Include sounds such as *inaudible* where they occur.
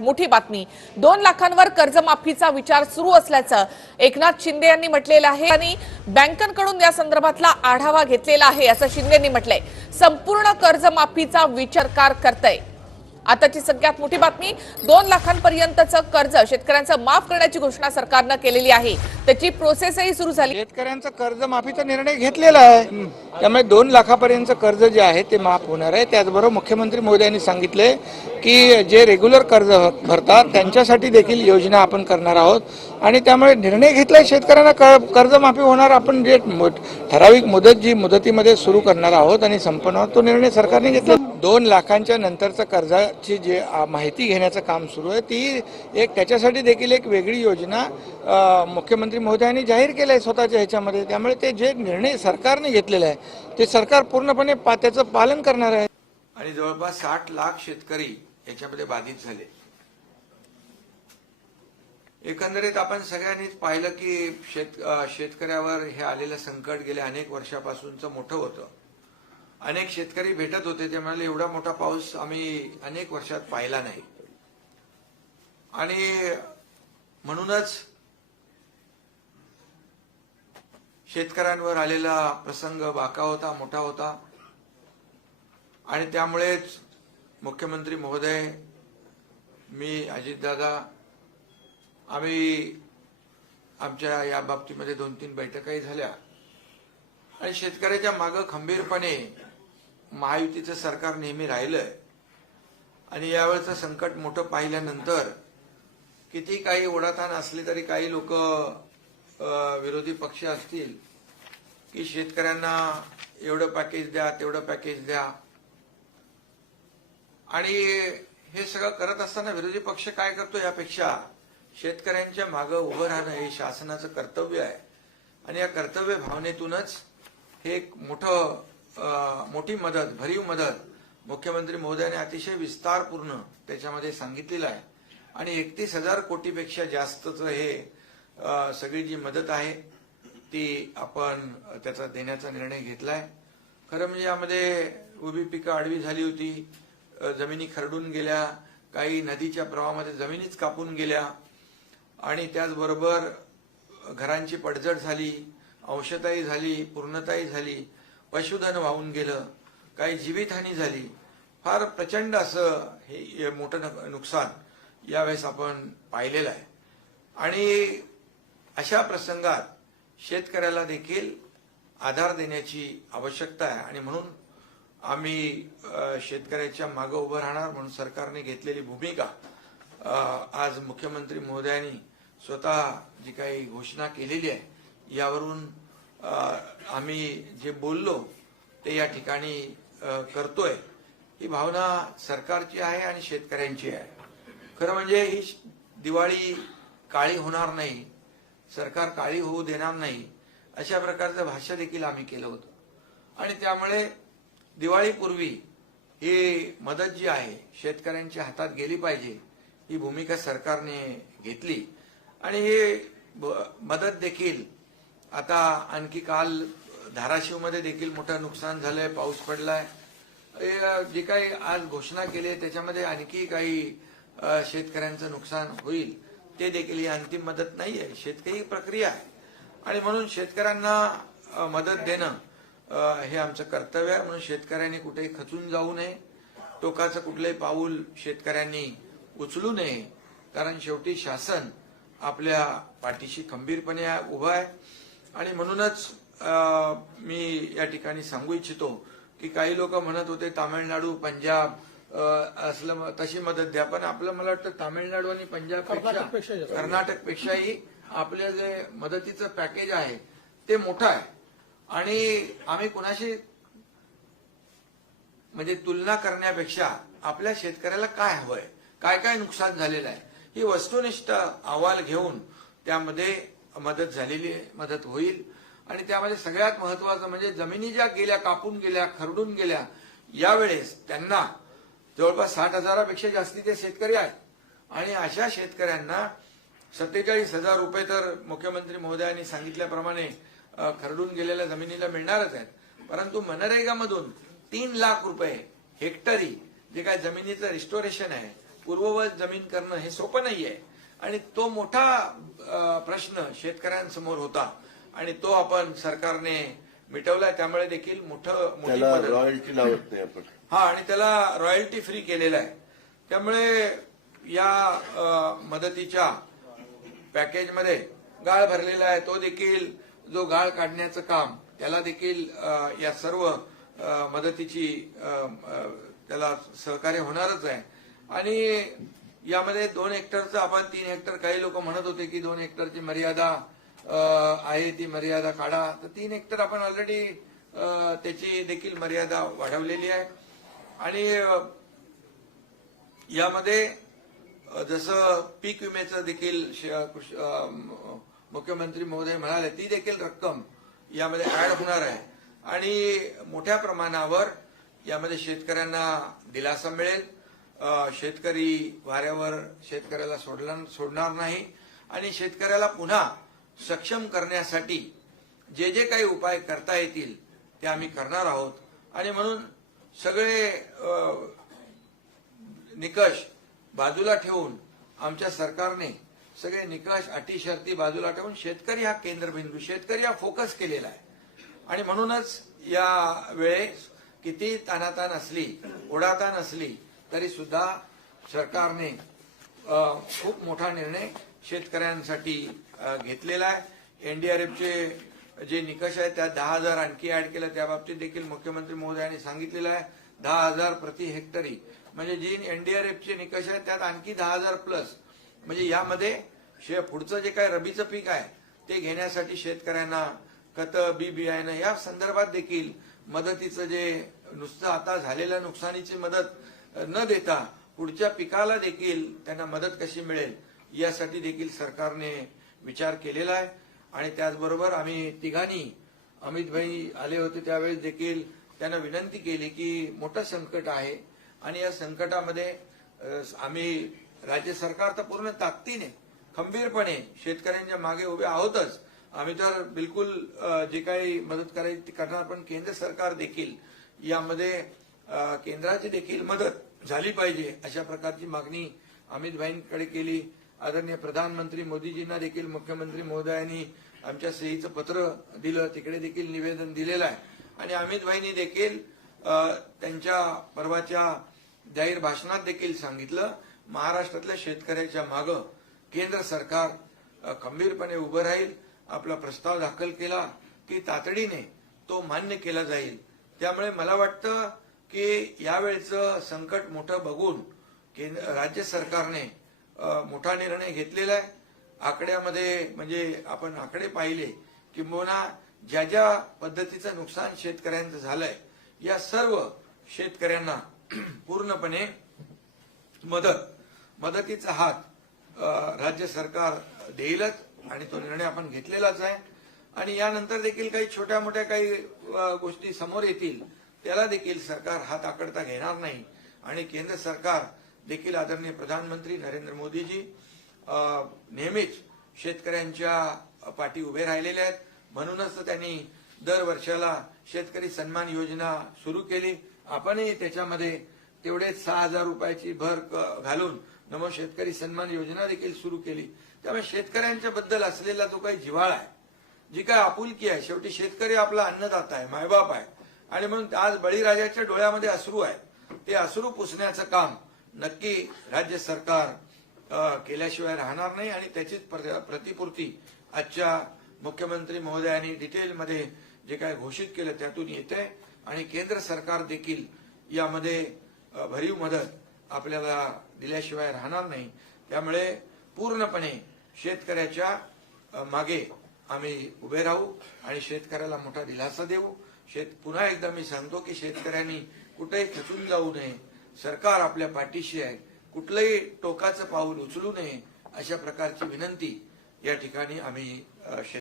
मोठी बातमी. दोन लाखांवर कर्जमाफीचा विचार सुरू असल्याचं एकनाथ शिंदे यांनी म्हटलेलं आहे आणि बँकांकडून या संदर्भातला आढावा घेतलेला आहे असं शिंदे यांनी म्हटलंय. संपूर्ण कर्जमाफीचा विचार कार करतय. आताची सगळ्यात मोठी बातमी दोन लाखांपर्यंतचं कर्ज शेतकऱ्यांचं माफ करण्याची घोषणा सरकारनं केलेली आहे. त्याची प्रोसेसही सुरू झाली. शेतकऱ्यांचा कर्जमाफीचा निर्णय घेतलेला आहे. त्यामुळे दोन लाखापर्यंत कर्ज जे आहे ते माफ होणार आहे. त्याचबरोबर मुख्यमंत्री मोदयांनी सांगितले की जे रेग्युलर कर्ज भरतात त्यांच्यासाठी देखील योजना आपण करणार आहोत. आणि त्यामुळे निर्णय घेतलाय शेतकऱ्यांना क- कर्जमाफी होणार आपण जे ठराविक मुदत जी मुदतीमध्ये सुरू करणार आहोत आणि संपन्न तो निर्णय सरकारने घेतला. दोन लाखांच्या नंतरचं कर्जाची जे माहिती घेण्याचं काम सुरू आहे ती एक त्याच्यासाठी देखील एक वेगळी योजना मुख्यमंत्री महोदयांनी जाहीर केलं आहे स्वतःच्या ह्याच्यामध्ये. त्यामुळे ते जे निर्णय सरकारने घेतलेला आहे ते सरकार पूर्णपणे पा त्याचं पालन करणार आहे. आणि जवळपास साठ लाख शेतकरी याच्यामध्ये बाधित झाले. एकंदरीत आपण सगळ्यांनीच पाहिलं की शेत शेतकऱ्यावर हे आलेलं संकट गेल्या अनेक वर्षापासूनचं मोठं होतं. अनेक शेतकरी भेटत होते ते म्हणाले एवढा मोठा पाऊस आम्ही अनेक वर्षात पाहिला नाही. आणि म्हणूनच शेतकऱ्यांवर आलेला प्रसंग बाका होता मोठा होता. आणि त्यामुळेच मुख्यमंत्री महोदय मी अजितदादा आम्ही आमच्या या बाबतीमध्ये दोन तीन बैठकाही झाल्या. आणि शेतकऱ्याच्या मागं खंबीरपणे महायुतीचं सरकार नेहमी राहिलंय. आणि यावेळचं संकट मोठं पाहिल्यानंतर किती काही ओढाताण असले तरी काही लोक विरोधी पक्ष असतील की शेतकऱ्यांना एवढं पॅकेज द्या तेवढं पॅकेज द्या. आणि हे सगळं करत असताना विरोधी पक्ष काय करतो यापेक्षा शेतकऱ्यांच्या मागं उभं राहणं हे शासनाचं कर्तव्य आहे. आणि या कर्तव्य भावनेतूनच हे एक मोठं मोठी मदत भरीव मदत मुख्यमंत्री महोदयाने अतिशय विस्तारपूर्ण त्याच्यामध्ये सांगितलेलं आहे. आणि एकतीस हजार कोटीपेक्षा जास्तचं हे सगळी जी मदत आहे ती आपण त्याचा देण्याचा निर्णय घेतलाय. खरं म्हणजे यामध्ये उभी पिकं आडवी झाली होती. जमिनी खरडून गेल्या. काही नदीच्या प्रवाहामध्ये जमिनीच कापून गेल्या. आणि त्याचबरोबर घरांची पडझड झाली अंशताई झाली पूर्णताई झाली पशुधन वाहून गेलं काही जीवितहानी झाली. फार प्रचंड असं हे मोठं नुकसान यावेळेस आपण पाहिलेलं आहे. आणि अशा प्रसंगात शेतकऱ्याला देखील आधार देण्याची आवश्यकता आहे. आणि म्हणून आम्ही शेतकऱ्याच्या मागं उभं राहणार म्हणून सरकारने घेतलेली भूमिका आज मुख्यमंत्री महोदयांनी स्वतः जी काही घोषणा केलेली आहे यावरून आम्ही जे बोललो ते या ठिकाणी करतोय. ही भावना सरकारची आहे आणि शेतकऱ्यांची आहे. खरं म्हणजे ही श- दिवाळी काळी होणार नाही सरकार काळी होऊ देणार नाही अशा प्रकारचं भाष्य देखील आम्ही केलं होतं. आणि त्यामुळे दिवाळीपूर्वी ही मदत जी आहे शेतकऱ्यांच्या हातात गेली पाहिजे ही भूमिका सरकारने घेतली. आणि हे ब- मदत देखील. आता आणखी काल धाराशिवमध्ये देखील मोठं नुकसान झालंय पाऊस पडलाय. जे काही आज घोषणा केली आहे त्याच्यामध्ये आणखी काही शेतकऱ्यांचं नुकसान होईल ते देखील ही अंतिम मदत नाही आहे. शेतकरी प्रक्रिया आहे. आणि म्हणून शेतकऱ्यांना मदत देणं हे आमचं कर्तव्य आहे. म्हणून शेतकऱ्यांनी कुठेही खचून जाऊ नये. टोकाचं कुठलंही पाऊल शेतकऱ्यांनी उचलू नये. कारण शेवटी शासन आपल्या पाठीशी खंबीरपणे उभं आहे. आणि म्हणूनच मी या ठिकाणी सांगू इच्छितो की काही लोक म्हणत होते तामिळनाडू पंजाब असलं तशी मदत द्या. पण आपलं मला वाटतं तामिळनाडू आणि पंजाब कर्नाटक पेक्षाही आपलं जे मदतीचं पॅकेज आहे ते मोठं आहे. आणि आम्ही कुणाशी म्हणजे तुलना करण्यापेक्षा आपल्या शेतकऱ्याला काय हवंय? काय काय नुकसान झालेलं आहे? ही वस्तुनिष्ठ अहवाल घेऊन त्यामध्ये मदत झालेली आहे मदत होईल. आणि त्यामध्ये सगळ्यात महत्वाचं म्हणजे जमिनी ज्या गेल्या कापून गेल्या खरडून गेल्या यावेळेस त्यांना जवळपास साठ हजारापेक्षा जास्तीचे शेतकरी आहेत. आणि अशा शेतकऱ्यांना सत्तेचाळीस हजार रुपये तर मुख्यमंत्री महोदयांनी सांगितल्याप्रमाणे खरडून गेलेल्या जमिनीला मिळणारच आहेत. परंतु मनरेगामधून तीन लाख रुपये हेक्टरी जे काय जमिनीचं रिस्टोरेशन आहे पूर्ववत जमीन करणं हे सोपं नाहीये. आणि तो मोठा प्रश्न शेतकऱ्यांसमोर होता. आणि तो आपण सरकारने मिटवलाय त्यामुळे देखील मोठं रॉयल्टी लावत नाही आपण. हा आणि त्याला रॉयल्टी फ्री केलेला आहे. त्यामुळे या मदतीच्या पॅकेजमध्ये गाळ भरलेला आहे. तो देखील जो गाळ काढण्याचं काम त्याला देखील या सर्व मदतीची त्याला सहकार्य होणारच आहे. आणि यामध्ये दोन हेक्टरचं आपण तीन हेक्टर काही लोक म्हणत होते की दोन हेक्टरची मर्यादा आहे ती मर्यादा काढा. तर तीन हेक्टर आपण ऑलरेडी त्याची देखील मर्यादा वाढवलेली आहे. आणि यामध्ये जसं पीक विम्याचं देखील श- मुख्यमंत्री महोदय म्हणाले ती देखील रक्कम यामध्ये ऍड होणार आहे. आणि मोठ्या प्रमाणावर यामध्ये शेतकऱ्यांना दिलासा मिळेल. शेतकरी वाऱ्यावर शेतकऱ्याला सोडला सोडणार नाही आणि शेतकऱ्याला पुन्हा सक्षम करण्यासाठी जे जे काही उपाय करता येतील ते आम्ही करणार आहोत. आणि म्हणून सगळे निकष बाजूला ठेवून आमच्या सरकारने सगळे निकष अटी शर्ती बाजूला ठेवून शेतकरी हा केंद्रबिंदू शेतकरी हा फोकस केलेला आहे. आणि म्हणूनच या वेळेस किती तानातान असली ओढाताण असली तरी सुद्धा सरकारने खूप मोठा निर्णय शेतकऱ्यांसाठी घेतलेला आहे. एनडीआरएफचे जे निकष आहेत त्यात दहा हजार आणखी ऍड केलं. त्या बाबतीत देखील मुख्यमंत्री महोदयांनी सांगितलेलं आहे दहा हजार प्रति हेक्टरी. म्हणजे जी एनडीआरएफचे निकष आहेत त्यात आणखी दहा हजार प्लस. म्हणजे यामध्ये शे पुढचं जे काय रबीचं पीक आहे ते घेण्यासाठी शेतकऱ्यांना खतं बी बियाणं या संदर्भात देखील मदतीचं जे नुसतं आता झालेल्या नुकसानीची मदत न देता पुढच्या पिकाला देखील त्यांना मदत कशी मिळेल यासाठी देखील सरकारने विचार केलेला आहे. आणि त्याचबरोबर आम्ही तिघांनी अमित भाई आले होते त्यावेळेस देखील त्यांना विनंती केली की मोठं संकट आहे. आणि या संकटामध्ये आम्ही राज्य सरकार तर पूर्ण ताकदीने खंबीरपणे शेतकऱ्यांच्या मागे उभे आहोतच. आम्ही तर बिलकुल जे काही मदत करायची ती करणार पण केंद्र सरकार देखील यामध्ये केंद्राची देखील मदत झाली पाहिजे अशा प्रकारची मागणी अमित भाईंकडे केली. आदरणीय प्रधानमंत्री मोदीजींना देखील मुख्यमंत्री महोदयांनी आमच्या सहीचं पत्र दिलं तिकडे देखील निवेदन दिलेलं आहे. आणि अमित भाईंनी देखील त्यांच्या परवाच्या जाहीर भाषणात देखील सांगितलं महाराष्ट्रातल्या शेतकऱ्याच्या मागं केंद्र सरकार खंबीरपणे उभं राहील आपला प्रस्ताव दाखल केला की तातडीने तो मान्य केला जाईल. त्यामुळे मला वाटतं की यावेळचं संकट मोठं बघून केंद्र राज्य सरकारने मोठा निर्णय घेतलेला आहे. आकड्यामध्ये म्हणजे आपण आकडे पाहिले किंबहुना ज्या ज्या पद्धतीचं नुकसान शेतकऱ्यांचं झालंय या सर्व शेतकऱ्यांना *clears throat* पूर्णपणे मदत मदतीचा हात राज्य सरकार देईलच आणि तो निर्णय आपण घेतलेलाच आहे. आणि यानंतर देखील काही छोट्या मोठ्या काही गोष्टी समोर येतील. त्याला देखील सरकार हात आकडता घेणार नाही. आणि केंद्र सरकार देखील आदरणीय प्रधानमंत्री नरेंद्र मोदीजी नेहमीच शेतकऱ्यांच्या पाठी उभे राहिलेले आहेत. म्हणूनच त्यांनी दर वर्षाला शेतकरी सन्मान योजना सुरू केली. आपणही त्याच्यामध्ये तेवढेच सहा हजार रुपयाची भर घालून नमो शेतकरी सन्मान योजना देखील सुरू केली. त्यामुळे शेतकऱ्यांच्या बद्दल असलेला जो काही जिव्हाळा आहे जी काय आपुलकी आहे शेवटी शेतकरी आपला अन्नदाता आहे मायबाप आहे. आणि म्हणून आज बळीराजाच्या डोळ्यामध्ये अश्रू आहे ते अश्रू पुसण्याचं काम नक्की राज्य सरकार केल्याशिवाय राहणार नाही आणि त्याचीच प्र- प्रतिपूर्ती आजच्या मुख्यमंत्री महोदयांनी डिटेलमध्ये जे काय घोषित केलं त्यातून येते आणि केंद्र सरकार देखील यामध्ये भरीव मदत आपल्याला दिल्याशिवाय राहणार नाही. त्यामुळे पूर्णपणे शेतकऱ्याच्या मागे आम्ही उभे राहू आणि शेतकऱ्याला मोठा दिलासा देऊ. शेत पुन्हा एकदा मी सांगतो की शेतकऱ्यांनी कुठेही खचून जाऊ नये. सरकार आपल्या पाठीशी आहे. कुठलंही टोकाचं पाऊल उचलू नये अशा प्रकारची विनंती या ठिकाणी आम्ही शेत